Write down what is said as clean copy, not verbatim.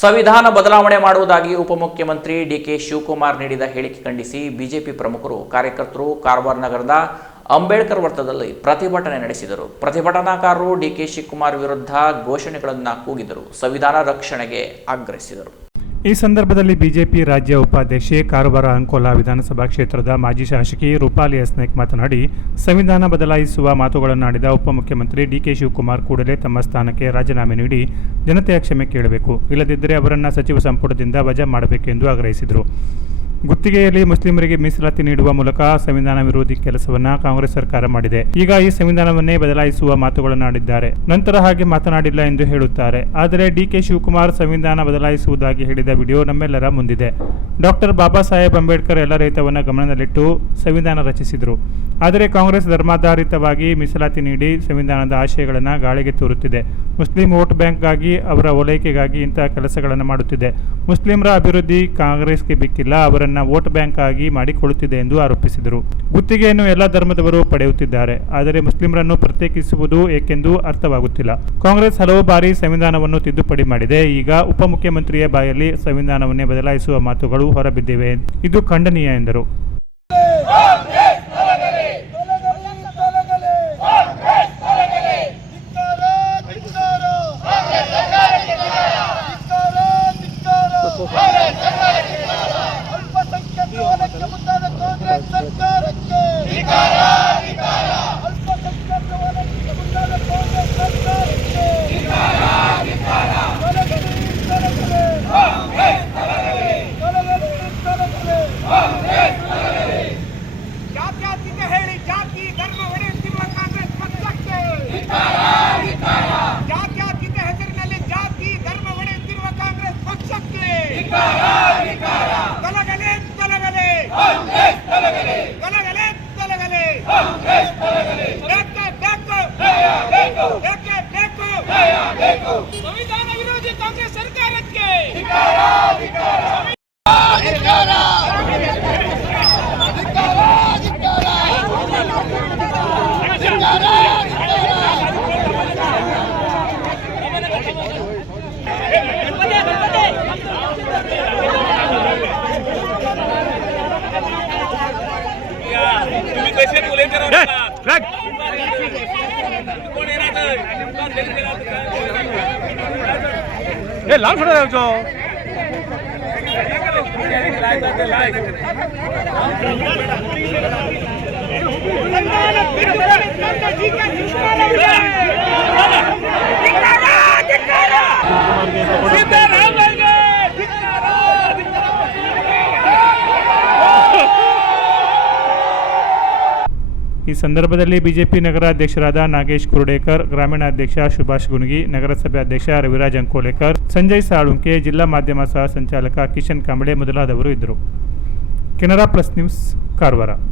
ಸಂವಿಧಾನ ಬದಲಾವಣೆ ಮಾಡುವುದಾಗಿ ಉಪಮುಖ್ಯಮಂತ್ರಿ ಡಿಕೆ ಶಿವಕುಮಾರ್ ನೀಡಿದ ಹೇಳಿಕೆ ಖಂಡಿಸಿ ಬಿಜೆಪಿ ಪ್ರಮುಖರು ಕಾರ್ಯಕರ್ತರು ಕಾರವಾರ ನಗರದ ಅಂಬೇಡ್ಕರ್ ವೃತ್ತದಲ್ಲಿ ಪ್ರತಿಭಟನೆ ನಡೆಸಿದರು. ಪ್ರತಿಭಟನಾಕಾರರು ಡಿಕೆ ಶಿವಕುಮಾರ್ ವಿರುದ್ಧ ಘೋಷಣೆಗಳನ್ನು ಕೂಗಿದರು. ಸಂವಿಧಾನ ರಕ್ಷಣೆಗೆ ಆಗ್ರಹಿಸಿದರು. ಈ ಸಂದರ್ಭದಲ್ಲಿ ಬಿಜೆಪಿ ರಾಜ್ಯ ಉಪಾಧ್ಯಕ್ಷೆ ಕಾರವಾರ ಅಂಕೋಲಾ ವಿಧಾನಸಭಾ ಕ್ಷೇತ್ರದ ಮಾಜಿ ಶಾಸಕಿ ರೂಪಾಲಿ ಎಸ್ ನಾಯ್ಕ್ ಮಾತನಾಡಿ, ಸಂವಿಧಾನ ಬದಲಾಯಿಸುವ ಮಾತುಗಳನ್ನಾಡಿದ ಉಪಮುಖ್ಯಮಂತ್ರಿ ಡಿಕೆ ಶಿವಕುಮಾರ್ ಕೂಡಲೇ ತಮ್ಮ ಸ್ಥಾನಕ್ಕೆ ರಾಜೀನಾಮೆ ನೀಡಿ ಜನತೆಯ ಕ್ಷಮೆ ಕೇಳಬೇಕು, ಇಲ್ಲದಿದ್ದರೆ ಅವರನ್ನು ಸಚಿವ ಸಂಪುಟದಿಂದ ವಜಾ ಮಾಡಬೇಕು ಎಂದು ಆಗ್ರಹಿಸಿದರು. ಗುತ್ತಿಗೆಯಲ್ಲಿ ಮುಸ್ಲಿಮರಿಗೆ ಮೀಸಲಾತಿ ನೀಡುವ ಮೂಲಕ ಸಂವಿಧಾನ ವಿರೋಧಿ ಕೆಲಸವನ್ನ ಕಾಂಗ್ರೆಸ್ ಸರ್ಕಾರ ಮಾಡಿದೆ. ಈಗ ಈ ಸಂವಿಧಾನವನ್ನೇ ಬದಲಾಯಿಸುವ ಮಾತುಗಳನ್ನಾಡಿದ್ದಾರೆ. ನಂತರ ಹಾಗೆ ಮಾತನಾಡಿಲ್ಲ ಎಂದು ಹೇಳುತ್ತಾರೆ. ಆದರೆ ಡಿಕೆ ಶಿವಕುಮಾರ್ ಸಂವಿಧಾನ ಬದಲಾಯಿಸುವುದಾಗಿ ಹೇಳಿದ ವಿಡಿಯೋ ನಮ್ಮೆಲ್ಲರ ಮುಂದಿದೆ. ಡಾಕ್ಟರ್ ಬಾಬಾ ಸಾಹೇಬ್ ಅಂಬೇಡ್ಕರ್ ಎಲ್ಲರ ಹಿತವನ್ನು ಗಮನದಲ್ಲಿಟ್ಟು ಸಂವಿಧಾನ ರಚಿಸಿದರು. ಆದರೆ ಕಾಂಗ್ರೆಸ್ ಧರ್ಮಾಧಾರಿತವಾಗಿ ಮೀಸಲಾತಿ ನೀಡಿ ಸಂವಿಧಾನದ ಆಶಯಗಳನ್ನು ಗಾಳಿಗೆ ತೂರುತ್ತಿದೆ. ಮುಸ್ಲಿಂ ವೋಟ್ ಬ್ಯಾಂಕ್ಗಾಗಿ, ಅವರ ಓಲೈಕೆಗಾಗಿ ಇಂತಹ ಕೆಲಸಗಳನ್ನು ಮಾಡುತ್ತಿದೆ. ಮುಸ್ಲಿಮರ ಅಭಿವೃದ್ಧಿ ಕಾಂಗ್ರೆಸ್ಗೆ ಬೇಕಿಲ್ಲ, ಅವರನ್ನು ವೋಟ್ ಬ್ಯಾಂಕ್ ಆಗಿ ಮಾಡಿಕೊಳ್ಳುತ್ತಿದೆ ಎಂದು ಆರೋಪಿಸಿದರು. ಗುತ್ತಿಗೆಯನ್ನು ಎಲ್ಲ ಧರ್ಮದವರು ಪಡೆಯುತ್ತಿದ್ದಾರೆ, ಆದರೆ ಮುಸ್ಲಿಮರನ್ನು ಪ್ರತ್ಯೇಕಿಸುವುದು ಏಕೆಂದು ಅರ್ಥವಾಗುತ್ತಿಲ್ಲ. ಕಾಂಗ್ರೆಸ್ ಹಲವು ಬಾರಿ ಸಂವಿಧಾನವನ್ನು ತಿದ್ದುಪಡಿ ಮಾಡಿದೆ. ಈಗ ಉಪಮುಖ್ಯಮಂತ್ರಿಯ ಬಾಯಲ್ಲಿ ಸಂವಿಧಾನವನ್ನೇ ಬದಲಾಯಿಸುವ ಮಾತುಗಳು ಹೊರಬಿದ್ದಿವೆ. ಇದು ಖಂಡನೀಯ ಎಂದರು. ಸಂವಿಧಾನ ವಿರೋಧಿ ಕಾಂಗ್ರೆಸ್ ಸರ್ಕಾರಕ್ಕೆ लाल फोटो जो ಈ ಸಂದರ್ಭದಲ್ಲಿ ಬಿಜೆಪಿ ನಗರಾಧ್ಯಕ್ಷರಾದ ನಾಗೇಶ್ ಕುರುಡೇಕರ್, ಗ್ರಾಮೀಣಾಧ್ಯಕ್ಷ ಸುಭಾಷ್ ಗುಣಗಿ, ನಗರಸಭೆ ಅಧ್ಯಕ್ಷ ರವಿರಾಜ್ ಅಂಕೋಲೇಕರ್, ಸಂಜಯ್ ಸಾಳುಂಕೆ, ಜಿಲ್ಲಾ ಮಾಧ್ಯಮ ಸಹ ಸಂಚಾಲಕ ಕಿಶನ್ ಕಾಂಬಳೆ ಮೊದಲಾದವರು ಇದ್ದರು. Canara plus news, Karwar.